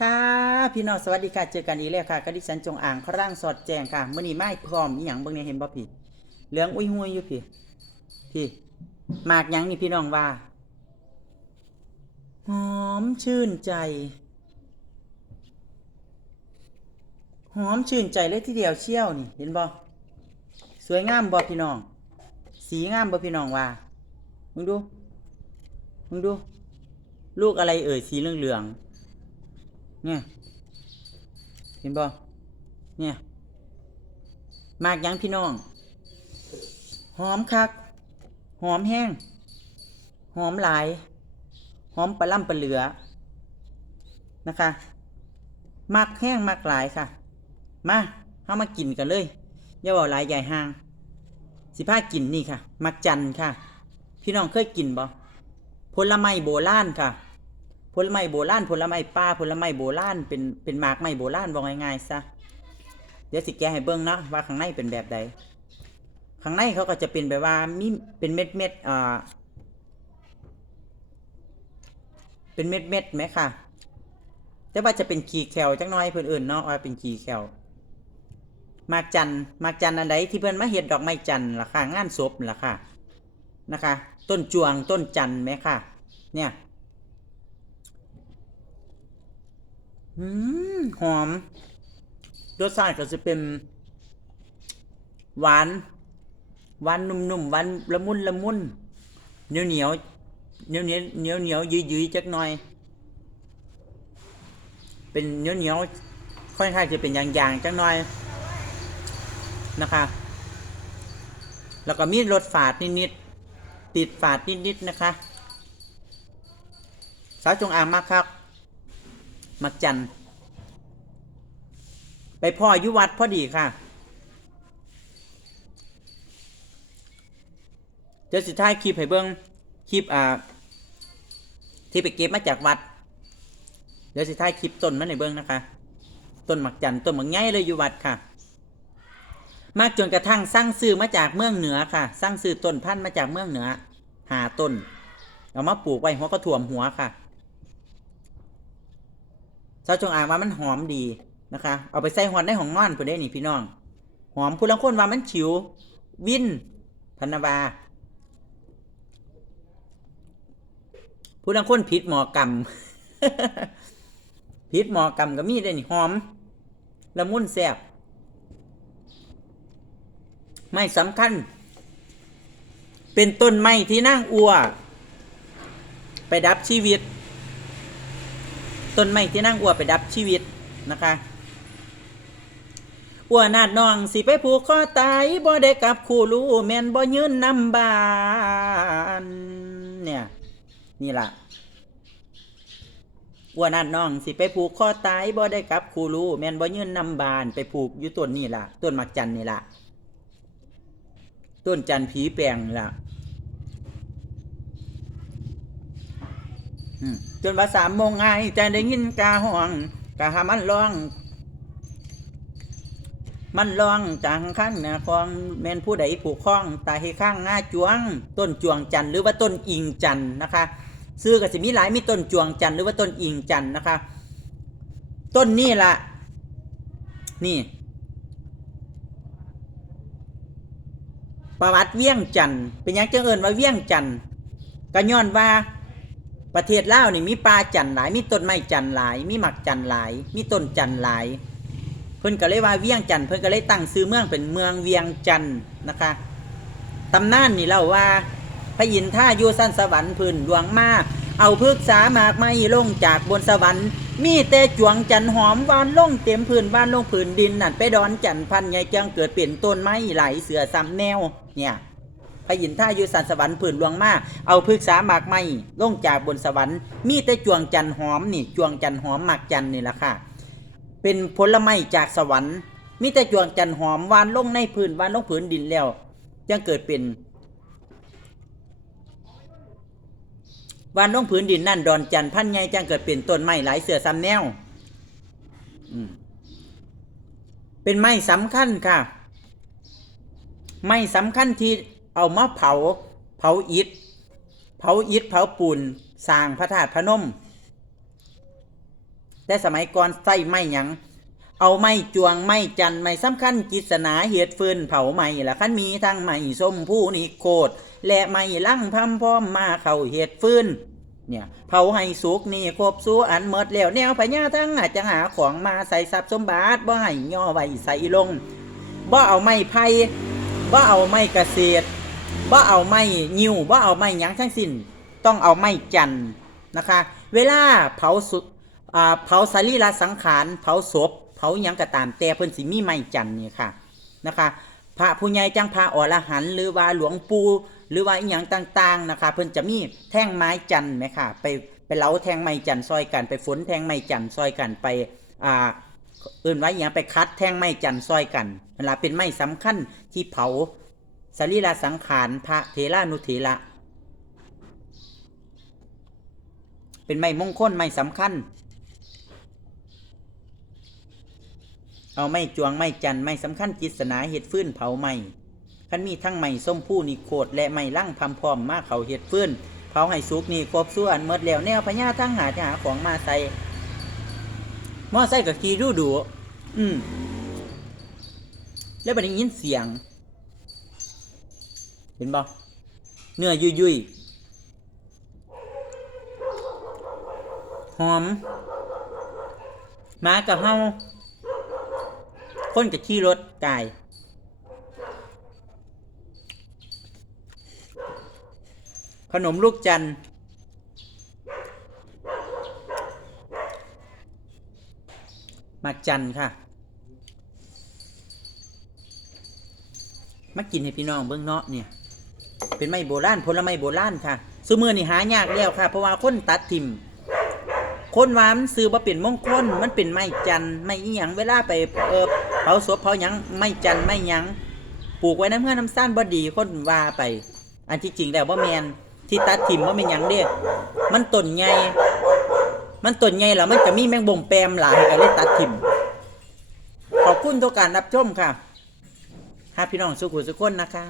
ค่ะพี่น้องสวัสดีค่ะเจอกันอีกแล้วค่ะกดิฉันจงอ่างครั่งสอดแจงค่ะมื่อนี้ไม่พร้อมอีหยังเบิ่งเนี่ยเห็นบ่พี่เหลืองอุ้ยหุยอยู่พี่พี่หมากหยังนี่พี่น้องว่าหอมชื่นใจหอมชื่นใจเลยทีเดียวเชี่ยวนี่เห็นบ่สวยงามบ่พี่น้อง สีงามบ่พี่น้องว่ามึงดูมึงดู ลูกอะไรเอ่ยสีเหลืองๆ เนี่ย เห็นบ่เนี่ยมากยังพี่น้อง หอมคัก หอมแห้ง หอมหลาย หอมปลาล่ำปลาเหลือ นะคะมักแห้งมักหลายค่ะ มาเข้ามากินกันเลยอย่าบอกหลายใหญ่ห่าง สิพากินนี่ค่ะ มักจันค่ะ พี่น้องเคยกินบ่ผลไม้โบราณค่ะ ผลไม้โบราณผลไม้ป่าผลไม้โบราณเป็นเป็นหมากไม้โบราณว่าง่ายๆซะเดี๋ยวสิแกให้เบิ่งนะว่าข้างในเป็นแบบใดข้างในเขาก็จะเป็นแบบว่ามีเป็นเม็ดเม็ดอ่าเป็นเม็ดเม็ดไหมค่ะ แต่ว่าจะเป็นขีแขวจักน้อยเพื่อนอื่นเนาะว่าเป็นขีแขวมากจันมากจันอันใดที่เพื่อนมาเห็ดดอกไม้จันล่ะค่ะงานศพล่ะค่ะนะคะ ต้นจวงต้นจันไหมค่ะ เนี่ย อืมหอมรสชาติก็จะเป็น หวานหวานนุ่มๆหวานละมุนละมุนเหนียวเหนียวเหนียวเหนียวเหนียวเหนียวยืยยืยจักหน่อย เป็นเหนียวเหนียวค่อนข้างจะเป็นอย่างอย่างๆจักหน่อยนะคะ แล้วก็มีรสฝาดนิดๆติดฝาดนิดๆนะคะ สาวจงอางมากครับ มักจัน ไปพ่ออยุวัดพอดีค่ะ เดี๋ยวสุดท้ายคลิปให้เบิ้งคลิปอ่า ที่ไปเก็บมาจากวัด เดี๋ยวสุดท้ายคลิปต้นมันให้เบิ้งนะคะ ต้นหมักจันต้นหมักใหญ่เลยอยู่วัดค่ะ มากจนกระทั่งสร้างซื้อมาจากเมืองเหนือค่ะ สร้างซื้อต้นพันธุ์มาจากเมืองเหนือ หาต้น เอามาปลูกไว้หัวก็ถ่วมหัวค่ะ ชาวจงอางว่ามันหอมดีนะคะ เอาไปใส่หอนในของนอนเพื่อได้นี่พี่น้อง หอมผู้ลังคนว่ามันฉิว วินพันนาวาผู้ลังคนผิดหมอกรรมผิดหมอกรรมก็มีได้นี่หอมละมุนแซ่บไม่สำคัญ เป็นต้นไม้ที่นั่งอัว ไปดับชีวิต ต้นไม้ที่นั่งอัวไปดับชีวิตนะคะอัวนาดน้องสิไปผูกคอตายบ่ได้กลับคู่รู้แม่นบ่ยืนนำบานเนี่ยนี่ล่ะอัวนาดน้องสิไปผูกคอตายบ่ได้กลับคู่รู้แม่นบ่ยืนนำบานไปผูกอยู่ต้นนี่ล่ะต้นมักจันนี่ล่ะต้นจันผีแปลงนี่ล่ะ อืม จนว่าสามโมงไงจะได้ยินกาห้องกาหามันร้อง มันร้องจังขั้นนะคองแมนผู้ใดผูกข้องตาให้ข้างหน้าจวง ต้นจวงจันหรือว่าต้นอิงจันนะคะ ซื้อก็สิมีหลายมีต้นจวงจันหรือว่าต้นอิงจันนะคะ ต้นนี่ละนี่ประวัติเวียงจันเป็นยังจังเอิญว่าเวียงจันทร์ก็ย้อนว่า ประเทศลาวนี่มีป่าจันหลาย มีต้นไม้จันหลาย มีหมักจันหลาย มีต้นจันหลาย เพิ่นก็เลยว่าเวียงจันเพิ่นก็เลยตั้งชื่อเมืองเป็นเมืองเวียงจันนะคะตำนานนี่เล่าว่าพระอินท่าอยู่สั้นสวรรค์พื้นหลวงมาเอาพึกษามากไม้ลงจากบนสวรรค์มีแต่จวงจันหอมวานลงเต็มพื้นหวานลงพื้นดินนั่นไปดอนจันพันใหญ่จังเกิดเปลี่ยนต้นไม้ไหลเสือซ้ำแนวเนี่ย พระอินท่าอยู่สันสวรรค์ผืนหลวงมาเอาพึกษาหมากไม้ลงจากบนสวรรค์มีแต่จวงจันทร์หอมนี่จวงจันทร์หอมหมากจันทร์นี่แหละค่ะ เป็นผลไม้จากสวรรค์มีแต่จวงจันทร์หอมวานลงในพื้นวานลงผืนดินแล้วยังเกิดเป็นวานลงผืนดินนั่นดอนจันทร์พันใหญ่จังเกิดเป็นต้นไม้หลายเสือซ้ำแนวเป็นไม้สำคัญค่ะ ไม่สำคัญที่ เอามาเผา เผาอิฐเผาอิฐเผาปูนสร้างพระธาตุพนมแต่สมัยก่อนใส่ไม้หยังเอาไม้จวงไม้จันไม้สำคัญกิษณาเฮ็ดฟืนเผาไม้ละคันมีทั้งไม้ส้มผู้นิโคตรและไม้ลั่งพำพร้อมมาเข้าเฮ็ดฟืนเนี่ยเผาให้สุกนี่ครบสู้อันเมดแล้วแนวพญาทั้งอาจจะหาของมาใส่ทรัพย์สมบัติบ่ให้ย่อไว้ใส่ลงบ่เอาไม้ไผ่บ่เอาไม้เกษตร บ่เอาไม้ยิ้วบ่เอาไม้ยังทั้งสิ้น ต้องเอาไม้จันนะคะ เวลาเผาสุอ่าเผาสรีระสังขาร เผาศพ เผายังก็ตามแต่เพิ่นสิมีไม้จันนี่ค่ะนะคะ พระผู้ใหญ่จังพระอรหันหรือว่าหลวงปู่หรือว่าอีหยังต่างๆนะคะ เพิ่นจะมีแท่งไม้จันไหมค่ะไปไปเล้าแท่งไม้จันซอยกันไปฝนแท่งไม้จันซอยกันไปอ่าอื่นไว้อย่างไปคัดแท่งไม้จันซอยกันนั่นล่ะเป็นไม้สำคัญที่เผา สรีระสังขารพระเทรานุเถระเป็นไม้มงคลไม้สำคัญ เอาไม้จวงไม้จันไม้สำคัญกิษณาเห็ดฟื้นเผาไม้คันมีทั้งไม้ส้มผู้นิโคดและไม้ลั่งพำพร้อมมาเขาเห็ดฟื้นเผาให้สุกนี่ครบส่วนเมดแล้วแนวพญาทั้งหาจะหาของมาใส่มอใส่กับขี่ดูดู อืมแล้วบัดนี้ยินเสียง เห็นบ่เนื้อยุยยุยหอมหมากับเฮาคนกับขี่รถกายขนมลูกจันทร์มาจันค่ะ มากินให้พี่น้องเบื้องเนาะเนี่ย เป็นไม้โบราณผลไม้โบราณค่ะซื้อมือนี่หายากแล้วค่ะ เพราะว่าคนตัดทิมคนว่ามันซื้อมาเป็นมงคลมันเป็นไม้จันไม้อีหยังเวลาไปเออเผาศพเผาหยังไม้จันไม้หยังปลูกไว้น้ำเพื่อน้ำซ่านบดีคนว่าไป อันที่จริงแล้วบ่แมนที่ตัดถิ่มว่าเป็นหยังเด้มันต้นใหญ่มันต้นใหญ่แล้วมันจะมีแมงบ่มแปมหลายก็เลยตัดถิ่มขอบคุณทุกการรับชมค่ะหาพี่น้องสุขุสุขคนนะคะ